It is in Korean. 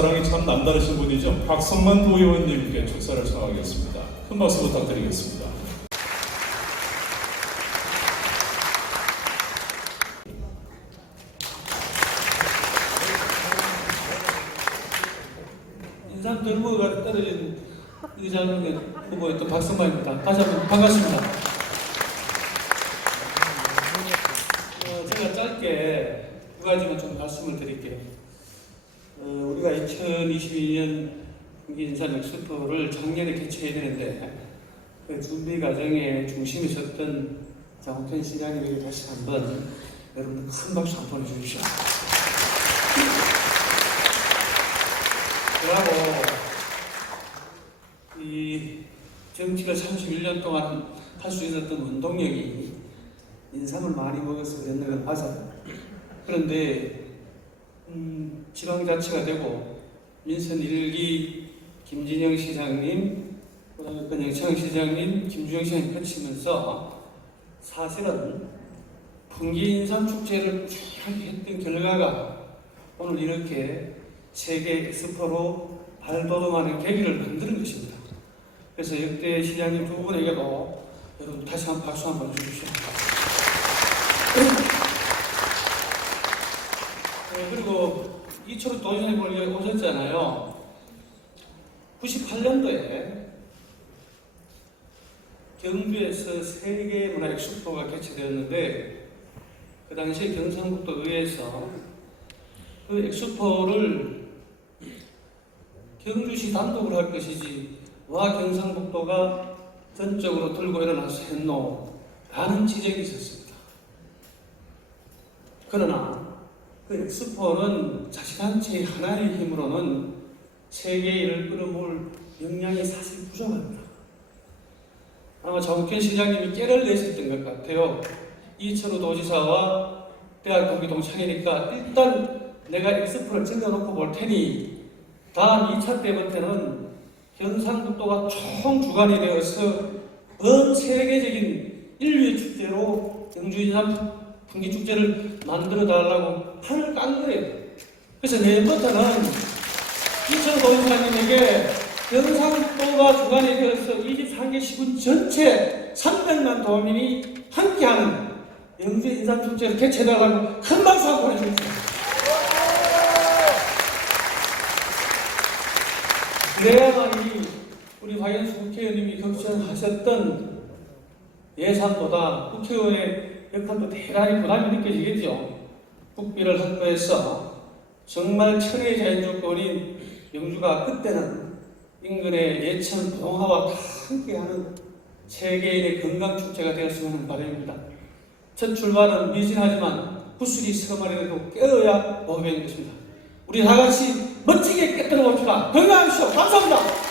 사랑이 참 남다르신 분이죠. 박성만 도의원님께 축사를 청하겠습니다. 큰 박수 부탁드리겠습니다. 인삼 들무가 떨어진 의장의 후보였던 박성만입니다. 다시 한번 반갑습니다. 어, 제가 짧게 두 가지만 좀 말씀을 드릴게요. 어, 우리가 2022년 인삼 엑스포를 작년에 개최해야 되는데 그 준비 과정에 중심이 섰던 장욱현 시장님에게 다시 한번 여러분들 큰 박수 한번 보내주십시오. 그러고 이 정치를 31년 동안 할 수 있었던 운동력이 인삼을 많이 먹어서 그랬는 건 맞아요. 그런데 음, 지방 자치가 되고 민선 1기 김진영 시장님, 권영창 시장님, 김주영 시장님 거치면서 사실은 풍기 인삼 축제를 쭉 했던 결과가 오늘 이렇게 세계 엑스포로 발돋움하는 계기를 만드는 것입니다. 그래서 역대 시장님 두 분에게도 여러분 다시 한번 박수 한번 주십시오. 네, 그리고 이초로 도전해 보려고 오셨잖아요. 98년도에 경주에서 세계 문화 엑스포가 개최되었는데 그 당시에 경상북도 의회에서 그 엑스포를 경주시 단독으로 할 것이지 와 경상북도가 전적으로 들고 일어나서 했노 라는 지적이 있었습니다. 그러나 그 엑스포는 자치단체 하나의 힘으로는 세계인을 끌어모을 역량이 사실 부족합니다. 아마 정욱현 시장님이 깨를 내셨던 것 같아요. 이철우 도지사와 대학 동기 동창이니까 일단 내가 엑스포를 찍어놓고 볼 테니 다음 2차 때부터는 경상북도가 총 주관이 되어서 전 세계적인 인류의 축제로 경주인삼 풍기축제를 만들어 달라고 판을 깐 거예요. 그래서 내일부터는 이철우 도지사님에게 경상북도가 주관이 되어서 23개 시군 전체 300만 도민이 함께하는 영주 인삼축제를 개최해달라고 큰 박수 한번 보내주십시오. 그래야만이 우리 박연수 국회의원님이 걱정하셨던 예산보다 국회의원의 역할도 대단히 부담이 느껴지겠죠. 국비를 확보해서 정말 천혜의 자연조건인 영주가 그때는 인근의 예천 봉화와 다 함께하는 세계인의 건강축제가 되었으면 하는 바람입니다. 첫 출발은 미진하지만 구슬이 서말이라도 깨어야 모험인 것입니다. 우리 다 같이 멋지게 깨뜨려 봅시다. 건강하십시오. 감사합니다.